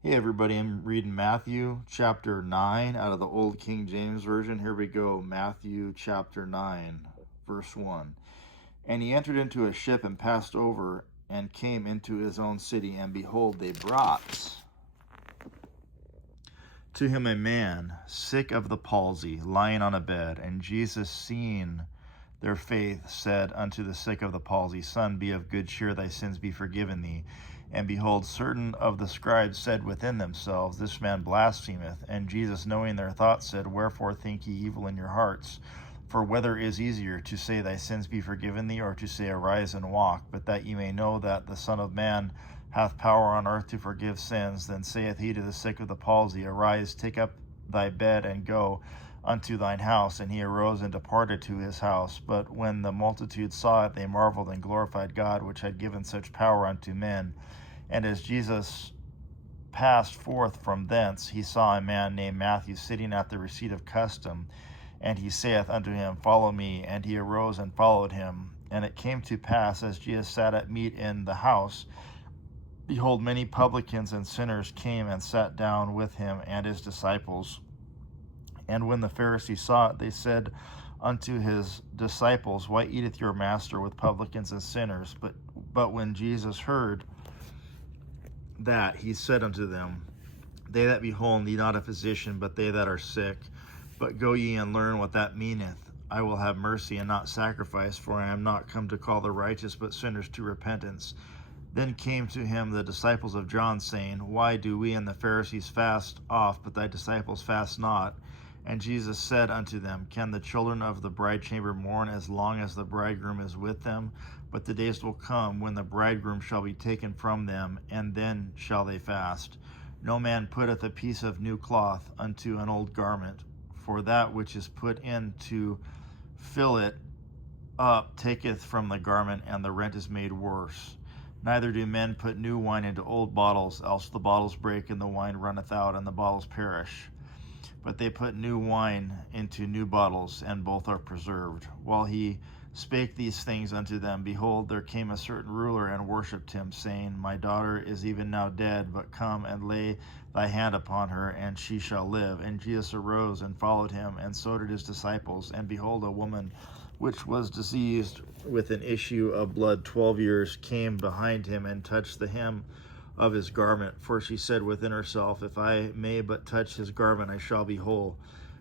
Hey everybody, I'm reading Matthew chapter 9 out of the Old King James Version. Here we go, Matthew chapter 9, verse 1. And he entered into a ship and passed over and came into his own city, and behold, they brought to him a man sick of the palsy, lying on a bed. And Jesus, seeing their faith, said unto the sick of the palsy, Son, be of good cheer, thy sins be forgiven thee. And behold, certain of the scribes said within themselves, This man blasphemeth. And Jesus, knowing their thoughts, said, Wherefore think ye evil in your hearts? For whether is easier, to say, Thy sins be forgiven thee, or to say, Arise and walk? But that ye may know that the Son of Man hath power on earth to forgive sins, then saith he to the sick of the palsy, Arise, take up thy bed, and go unto thine house. And he arose and departed to his house. But when the multitude saw it, they marveled and glorified God, which had given such power unto men. And as Jesus passed forth from thence, he saw a man named Matthew sitting at the receipt of custom. And he saith unto him, Follow me. And he arose and followed him. And it came to pass, as Jesus sat at meat in the house, behold, many publicans and sinners came and sat down with him and his disciples. And when the Pharisees saw it, they said unto his disciples, Why eateth your master with publicans and sinners? But when Jesus heard that, he said unto them, They that be whole need not a physician, but they that are sick. But go ye and learn what that meaneth. I will have mercy and not sacrifice, for I am not come to call the righteous, but sinners to repentance. Then came to him the disciples of John, saying, Why do we and the Pharisees fast oft, but thy disciples fast not? And Jesus said unto them, Can the children of the bridechamber mourn as long as the bridegroom is with them? But the days will come when the bridegroom shall be taken from them, and then shall they fast. No man putteth a piece of new cloth unto an old garment, for that which is put in to fill it up taketh from the garment, and the rent is made worse. Neither do men put new wine into old bottles, else the bottles break, and the wine runneth out, and the bottles perish. But they put new wine into new bottles, and both are preserved. While he spake these things unto them, behold, there came a certain ruler and worshipped him, saying, My daughter is even now dead, but come and lay thy hand upon her, and she shall live. And Jesus arose and followed him, and so did his disciples. And behold, a woman which was diseased with an issue of blood 12 years came behind him and touched the hem of his garment. For she said within herself, If I may but touch his garment, I shall be whole.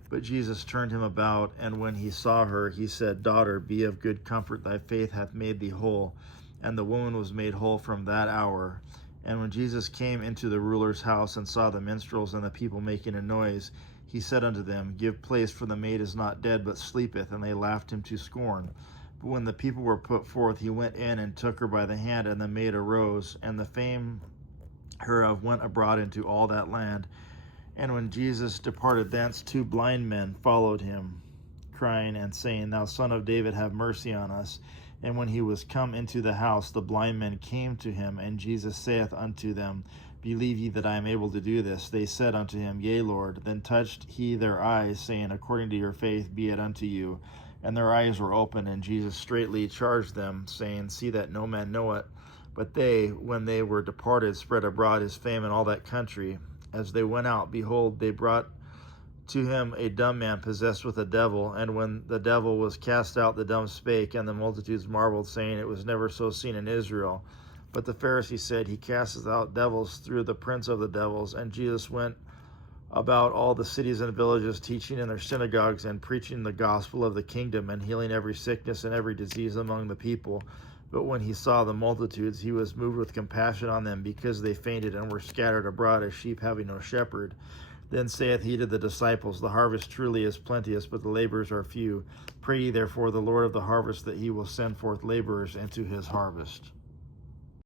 But Jesus turned him about, and when he saw her, he said, Daughter, be of good comfort, thy faith hath made thee whole. And the woman was made whole from that hour. And when Jesus came into the ruler's house and saw the minstrels and the people making a noise, he said unto them, Give place, for the maid is not dead, but sleepeth. And they laughed him to scorn. But when the people were put forth, he went in and took her by the hand, and the maid arose, and the fame hereof went abroad into all that land. And when Jesus departed thence, two blind men followed him, crying and saying, Thou Son of David, have mercy on us. And when he was come into the house, the blind men came to him, and Jesus saith unto them, Believe ye that I am able to do this? They said unto him, Yea, Lord. Then touched he their eyes, saying, According to your faith be it unto you. And their eyes were opened, and Jesus straightly charged them, saying, See that no man know it. But they, when they were departed, spread abroad his fame in all that country. As they went out, behold, they brought to him a dumb man possessed with a devil. And when the devil was cast out, the dumb spake, and the multitudes marveled, saying, It was never so seen in Israel. But the Pharisees said, He casteth out devils through the prince of the devils. And Jesus went about all the cities and villages, teaching in their synagogues, and preaching the gospel of the kingdom, and healing every sickness and every disease among the people. But when he saw the multitudes, he was moved with compassion on them, because they fainted and were scattered abroad as sheep having no shepherd. Then saith he to the disciples, The harvest truly is plenteous, but the laborers are few. Pray ye therefore the Lord of the harvest that he will send forth laborers into his harvest.